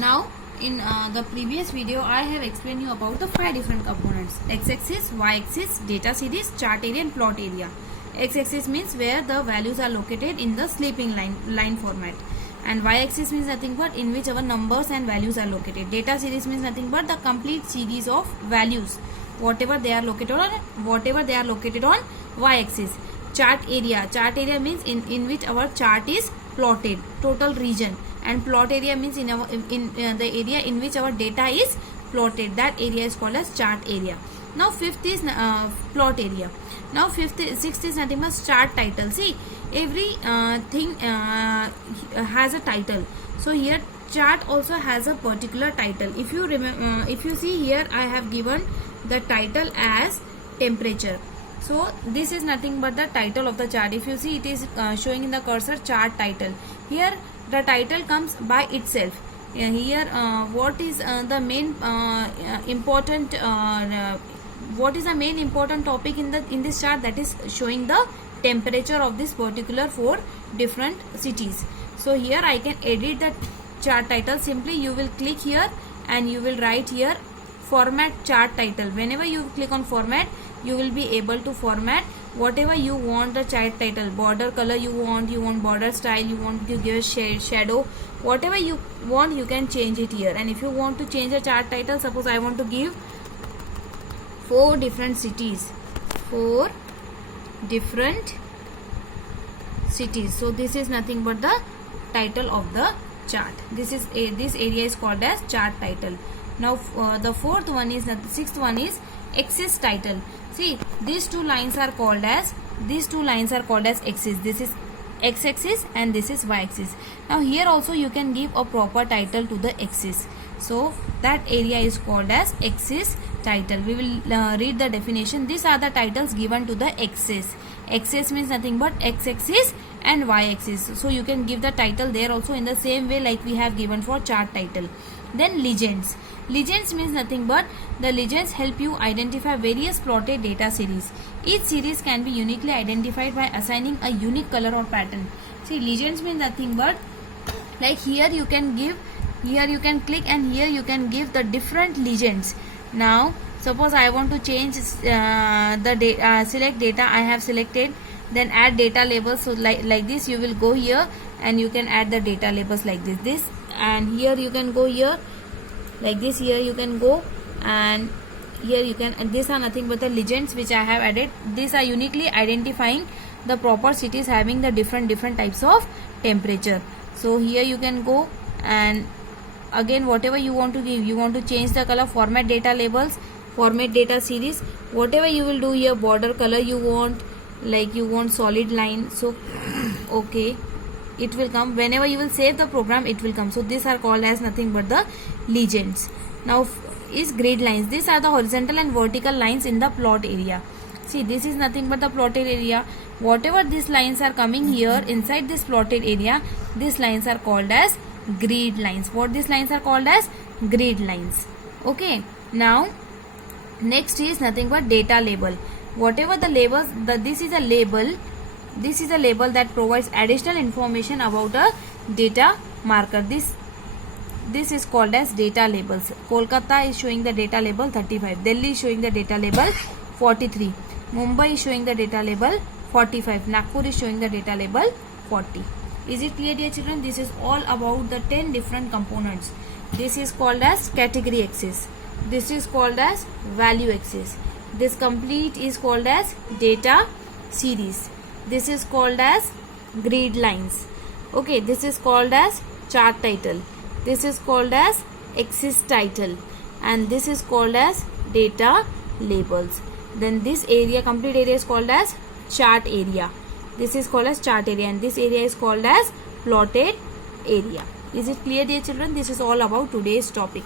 Now in the previous video I have explained you about the 5 different components: x-axis, y-axis, data series, chart area and plot area. X-axis means where the values are located in the sleeping line format, and y-axis means nothing but in which our numbers and values are located. Data series means nothing but the complete series of values whatever they are located on y-axis. Chart area means in which our chart is plotted, total region, and plot area means in the area in which our data is plotted. That area is called as chart area. Now fifth is plot area. Now sixth is nothing but chart title. See, every thing has a title. So here chart also has a particular title. If you remember, if you see here, I have given the title as temperature. So this is nothing but the title of the chart. If you see, it is showing in the cursor chart title. Here the title comes by itself. Here what is the main important topic in this chart? That is showing the temperature of this particular 4 different cities. So here I can edit the chart title. Simply you will click here and you will write here format chart title. Whenever you click on format, you will be able to format whatever you want the chart title. Border color you want border style, you want to give a shadow, whatever you want you can change it here. And if you want to change the chart title, suppose I want to give 4 different cities, 4 different cities. So this is nothing but the title of the chart. This area is called as chart title. Now the sixth one is axis title. See, these two lines are called as axis. This is x-axis and this is y-axis. Now here also you can give a proper title to the axis. So that area is called as axis title. We will read the definition. These are the titles given to the axis. Axis means nothing but x-axis and y-axis. So you can give the title there also in the same way like we have given for chart title. Then legends. Legends means nothing but the legends help you identify various plotted data series. Each series can be uniquely identified by assigning a unique color or pattern. See, legends means nothing but like here you can click and here you can give the different legends. Now suppose I want to change select data. I have selected, then add data labels. So like this you will go here and you can add the data labels like this, and here you can go here like this. Here you can go and here you can, and these are nothing but the legends which I have added. These are uniquely identifying the proper cities having the different types of temperature. So here you can go and again whatever you want to give, you want to change the color, format data labels, format data series, whatever you will do here. Border color you want, like you want solid line, so okay, it will come. Whenever you will save the program, it will come. So these are called as nothing but the legends. Now is grid lines. These are the horizontal and vertical lines in the plot area. See, this is nothing but the plotted area. Whatever these lines are coming here inside this plotted area, these lines are called as grid lines. What these lines are called as? Grid lines. Okay. Now next is nothing but data label. Whatever the labels, this is a label. This is a label that provides additional information about a data marker. This is called as data labels. Kolkata is showing the data label 35. Delhi is showing the data label 43. Mumbai is showing the data label 45. Nagpur is showing the data label 40. Is it clear, dear children? This is all about the 10 different components. This is called as category axis. This is called as value axis. This complete is called as data series. This is called as grid lines. Okay, this is called as chart title. This is called as axis title, and this is called as data labels. Then this area, complete area, is called as chart area. This is called as chart area, and this area is called as plotted area. Is it clear, dear children? This is all about today's topic.